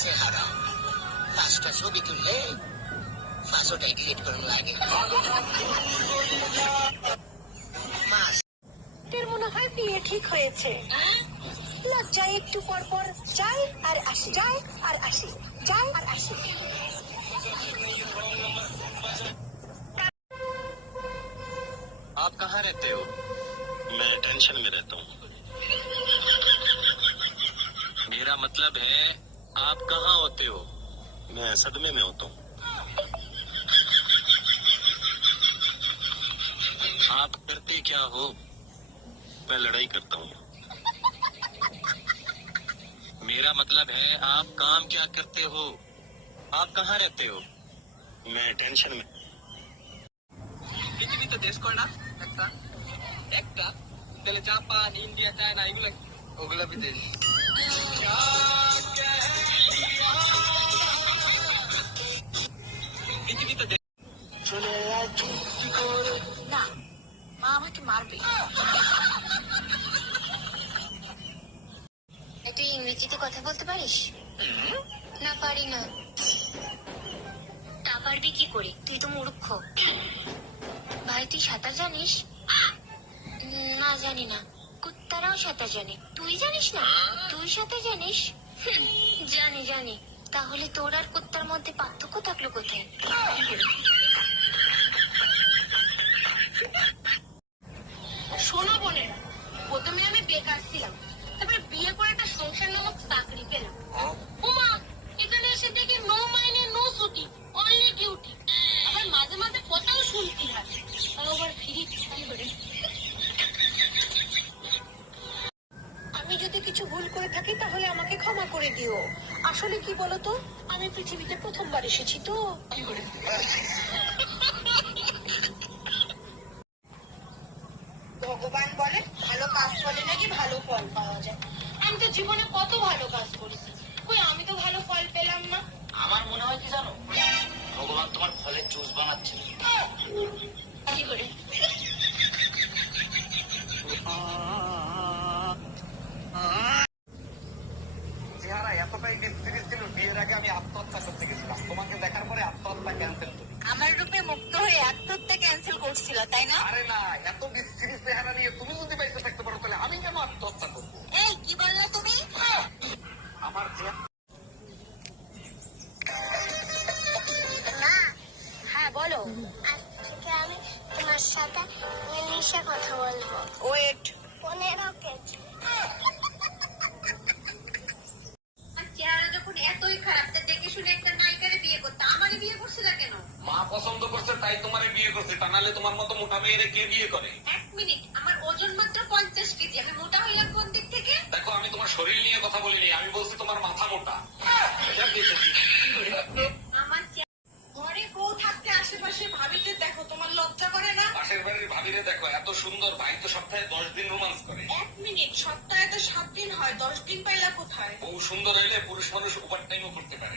চেহারা পাঁচটা ছবি তুললে পাঁচটাই ডিলিট করার লাগে। মাস মনে হয় বিয়ে ঠিক হয়েছে। লজ্জায় একটু পর পর যায় আর আসে, যায় আর আসে, যায় আর আসে। आप कहाँ रहते हो? मैं टेंशन में रहता हूँ। मेरा मतलब है आप कहाँ होते हो? मैं सदमे में होता हूँ। आप करते क्या हो? मैं लड़ाई करता हूँ। मेरा मतलब है आप काम क्या करते हो? आप कहाँ रहते हो? मैं टेंशन में। পৃথিবীতে দেশ কয়টা? একটা। একটা? তাহলে জাপান, ইন্ডিয়া, চায়না এগুলো ওগুলা বিদেশ। পৃথিবীতে চলে না, মা আমাকে মারবে। তুই ইংরেজিতে কথা বলতে পারিস? না, পারি না। তা পারবি কি করে? তুই তো মূর্খ। ভাই, তুই সাঁতার জানিস? না, জানি না। কুত্তারাও সাঁতার জানে, তুই জানিস না? তুই সাঁতার জানিস? জানি জানি। তাহলে তোর আর কুত্তার মধ্যে পার্থক্য থাকলো কোথায়? শোনো বোনেরা, প্রথমে আমি বেকার ছিলাম, তারপরে বিয়ে করে একটা সংসার নামক চাকরি পেলাম। উমা, এখানে এসে দেখি নো মাইনে নো ছুটি, অনলি ডিউটি। আবার মাঝে মাঝে কথাও শুনতে হয়, তাও আবার ফ্রি। কি করে? আমি যদি কিছু ভুল করে থাকি তাহলে আমাকে ক্ষমা করে দিও। আসলে কি বলতো, আমি পৃথিবীতে প্রথমবার এসেছি তো। কি করে? ভগবান বলে ভালো কাজ করলে নাকি ভালো ফল পাওয়া যায়। আমি তো জীবনে কত ভালো কাজ করেছি, কই আমি তো ভালো ফল পেলাম না। আমার মনে হয় কি জানো, ভগবান তোমার ফলের জুস বানাচ্ছে। কি করে? চেহারা এতটাই বিস্তৃত ছিল, বিয়ের আগে আমি আত্মহত্যা করতে গেছিলাম। তোমাকে দেখার পরে আত্মহত্যা ক্যান্সেল করি। আমার রূপে মুক্ত হয়ে আত্মহত্যা ক্যান্সেল করছিল, তাই না? আরে না, এত বিস্তৃত চেহারা নিয়ে তুমি যদি বাইরে থাকতে পারো তাহলে আমি কেন আত্মহত্যা করবো? এই কি বললে তুমি? আমার চেহারা মা, হ্যাঁ বলো। আজ থেকে আমি তোমার সাথে ইংলিশে কথা বলবো। ওয়েট। 15 কেজি। চেহারা যখন এতই খারাপ, তা দেখে শুনে একটা নায়িকারে বিয়ে করতে আমারই বিয়ে করছিল কেন? মা পছন্দ করছে তাই তোমারে বিয়ে করছে, তা নাহলে তোমার মতো মোটা মেয়েরে কে বিয়ে করে? এক মিনিট, আমার ওজন মাত্র 50 কেজি, আমি মোটা হইলাম কোন দিক থেকে? দেখো, আমি তোমার শরীর নিয়ে কথা বলিনি, আমি বলছি তোমার মাথা মোটা। আমার ঘরে বউ থাকতে আশেপাশে ভাবিতে দেখো, তোমার লজ্জা করে না? পাশের বাড়ির ভাবিরে দেখো, এত সুন্দর, ভাই তো সপ্তাহে 10 দিন রোমান্স করে। এক মিনিট, সপ্তাহে তো 7 দিন হয়, 10 দিন পাইলা কোথায়? বউ সুন্দর হইলে পুরুষ মানুষ ওভার টাইমও করতে পারে।